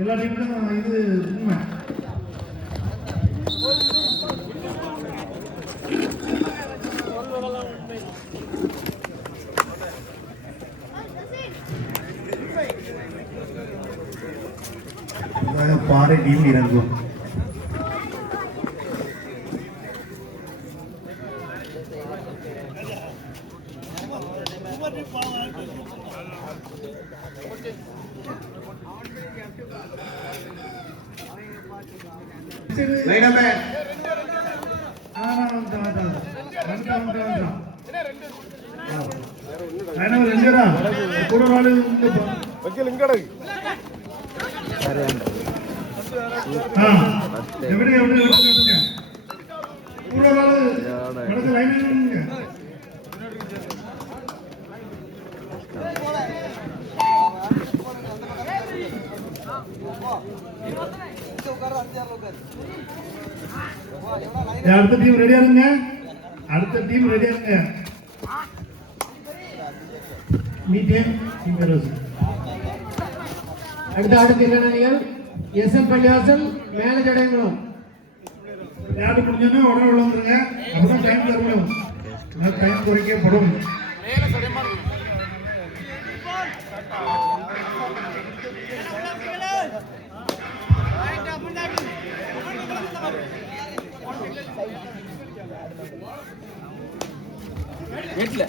எல்லா டீமுக்கும் இது உண்மை. பாறை டீம் இறங்கும். அடுத்த டீம் ரெடியா இருங்க. அடுத்த டீம் ரெடியா இருங்க. அடுத்த ஆட்டத்தில் அணிகள் எஸ்என் பள்ளிவாசல் மேல ஜடையங்குளம். விளையாட்டு முடிஞ்சோன்னா உடனே உள்ள வந்துருங்க. அப்பதான் டைம் தரணும். டைம் குறைக்கப்படும். வீட்டுல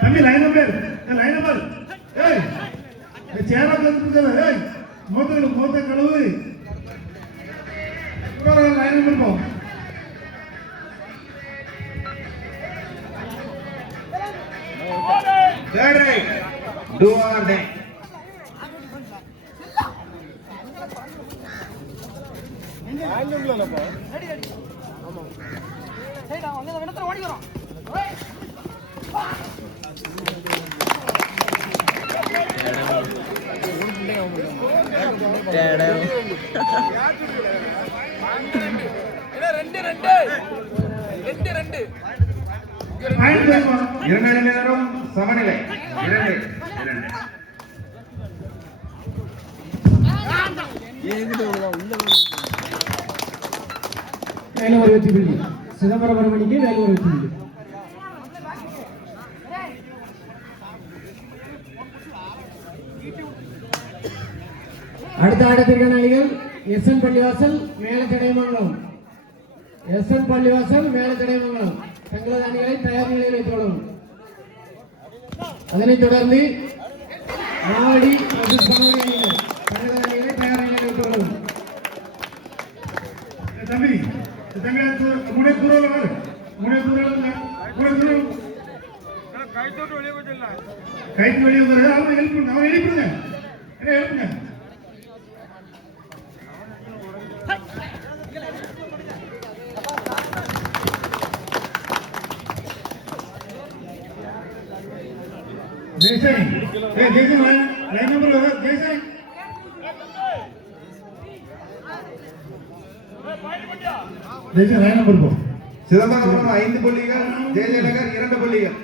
தம்பி லைன் நம்பர் ஏய் சேரா வந்துருக்கல. ஏய் மோத்த கழுவு. லைன் நம்பர் போ. Third right, do or die. இரண்டு நேரம் சமநிலை. சிதம்பரம் மணிக்கு வேலை ஒரு வெற்றி. அடுத்த ஆட்டத்திற்கான அணிகள் எஸ்என் பள்ளிவாசல் மேலச்சடைமங்கலம். எஸ்என் பள்ளிவாசல் மேலச்சடைமங்கலம் தங்களது அணிகளை தயார் நிலையில் வைத்துள்ளோம். அதனைத் தொடர்ந்து மாவடி தங்களது அணிகளை தயார் நிலையில் வைத்துள்ளோம். தம்பி முனை தூரம் கைத்து வெளியே வந்து அவன் எழுப்புங்க. லைன் நம்பர் லைன் நம்பர் போ. சிதம்பரம் 5 புள்ளிகள், ஜெயநகர் 2 புள்ளிகள்.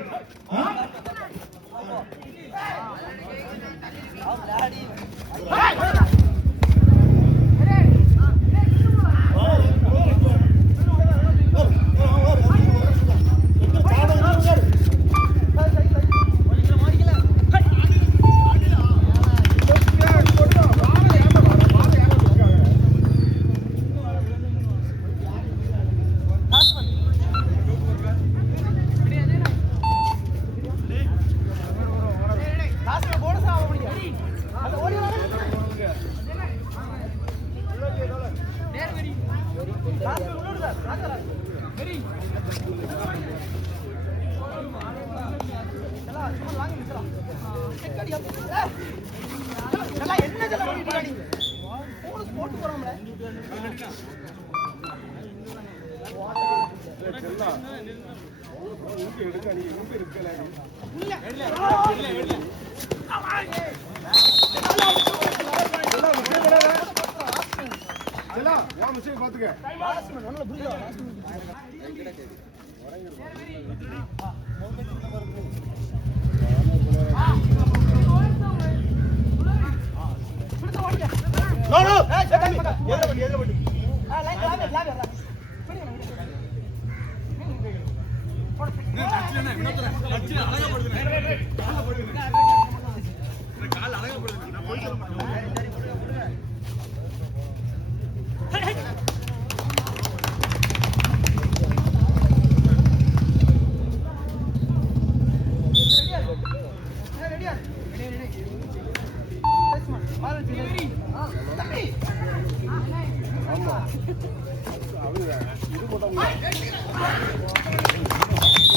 ஓடி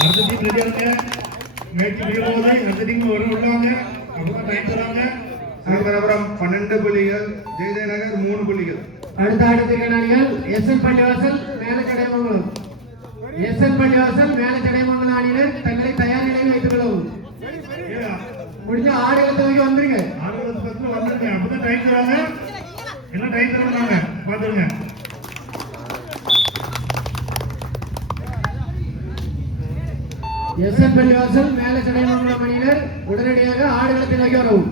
அடுத்த டீம் ரெடியா இருங்க. மேட்ச் முடிய போகுது. அடுத்த டீம் உள்ளவங்க அப்பதான் டைம் தராங்க. சிதம்பரம் 12 புள்ளிகள், ஜெயநகர் 3 புள்ளிகள். அடுத்த ஆட்டத்திற்கான அணிகள் எஸ்என் பள்ளிவாசல் மேலச்சடைமங்கலம். எஸ்என் பள்ளிவாசல் மேலச்சடைமங்கலம் அணியினர் தங்களை தயார் நிலையில் வைத்துக் கொள்ளவும். முடிஞ்ச ஆடுகளத்தை நோக்கி வந்துருங்க. ஆடுகளத்து பக்கத்துல வந்துருங்க. அப்பதான் டைம் தராங்க. என்ன டைம் தராங்க பாத்துருங்க. எஸ்என் பள்ளிவாசல் மேலச்சடைமங்கலம் அணியினர் உடனடியாக ஆடுகளத்தை நோக்கி வரவும்.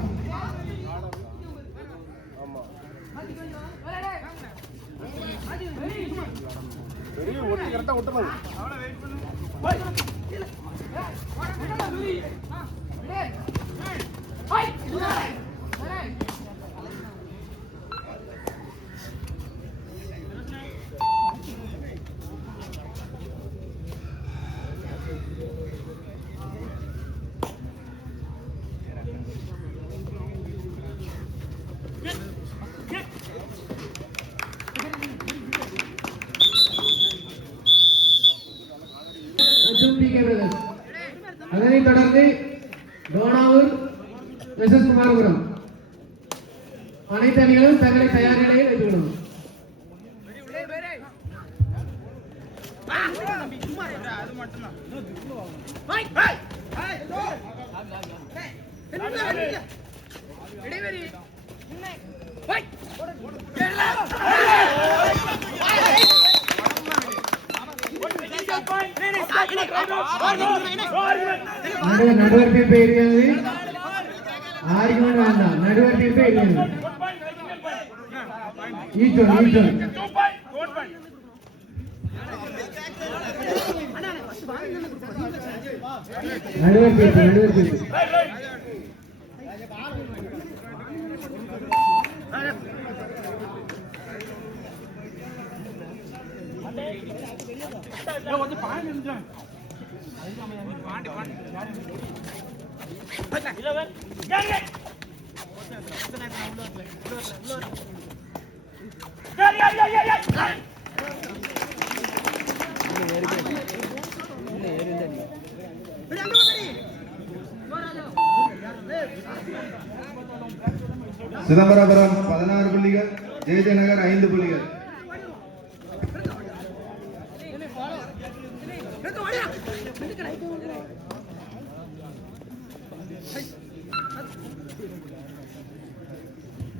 அதனைத் தொடர்ந்து கோனாவூர் வெசஸ் குமாரபுரம் அனைத்து அணிகளும் தங்களை தயார் நிலையில் வைத்துக் கொள்ளும். நடுவர் தீர்ப்பு இருக்கிறது. ஆர்குமெண்ட் வேண்டாம். நடுவர் தீர்ப்பு இருக்கிறது. நடுவர் தீர்ப்பு சிதம்பரம் 16 புள்ளிகள், ஜெயநகர் 5 புள்ளிகள்.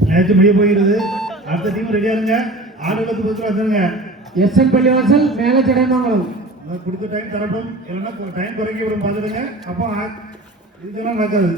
மேட்ச் முடிய போகிறது. அடுத்த டீம் ரெடியா இருங்க. ஆடுகளத்துக்கு பக்கத்துல வந்துருங்க. எஸ்என் பள்ளிவாசல் மேலச்சடைமங்கலம் கொடுத்த டைம் தரப்படும். இல்லைன்னா டைம் குறைக்க விடும் பார்த்துடுங்க. அப்போ இதுக்கெல்லாம் நடக்காது.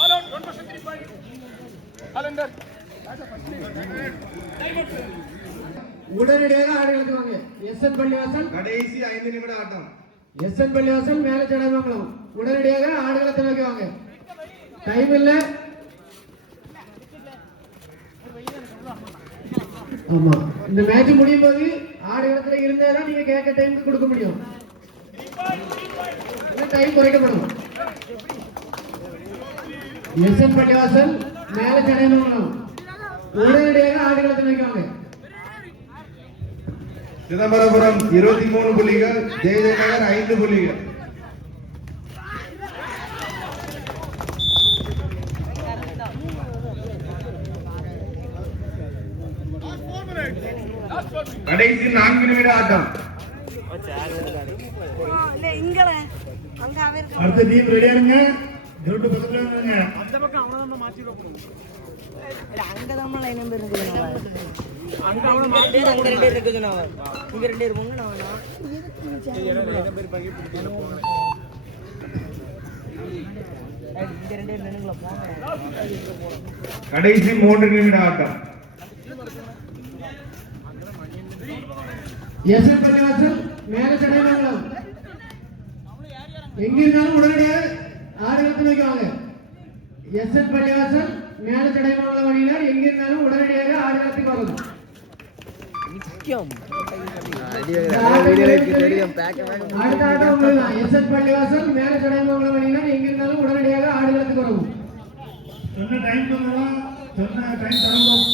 All உடனடியாக ஆடுகளத்துக்கு வாங்க. எஸ்என் பள்ளிவாசல் கடைசி 5 நிமிட ஆட்டம். எஸ்என் பள்ளிவாசல் மேல சடைமங்கலம் உடனடியாக ஆடுகளத்தை நோக்கி வாங்க. டைம் இல்ல. ஆமா, இந்த மேட்ச் முடியும் போது ஆடுகளத்துல இருந்தாதான் நீங்க கேட்க டைம் கொடுக்க முடியும். டைம் குறைக்கப்படும். எஸ்என் பள்ளிவாசல் மேல சடைமங்கலம் உடனடியாக ஆடுகளத்தை நோக்கி வாங்க. சிதம்பரபுரம் 23 புள்ளிகள், ஜெயஜயநகர் 5 புள்ளிகள். கடைசி 4 நிமிட ஆட்டம். அடுத்த டீம் ரெடியா இருங்க. கிரவுண்ட் பக்கத்துல இருங்க. அங்கதான் லைன் நம்பர் இருக்குது. அங்க ரெண்டு இருக்குது. இங்க 2 இருப்பாங்க. நான் இங்க 2 நின்னுங்களா போங்க. கடைசி 3 நிமிட ஆட்டம். எஸ்என் பள்ளிவாசல் மேல சடைமங்கலம் எங்க இருந்தாலும் உடனடியாக ஆடுகளத்தை நோக்கி வாங்க. எஸ்என் பள்ளிவாசல் மேல சடைமங்கலம் அணியினர் எங்க இருந்தாலும் உடனடியாக ஆடுகளத்துக்கு வரணும். அடுத்த ஆட்டம் உங்களுதான். எஸ்என் பள்ளிவாசல் மேல சடைமங்கலம் அணியினர் எங்க இருந்தாலும் உடனடியாக ஆடுகளத்துக்கு வரணும். சொன்ன டைம் தரணும்.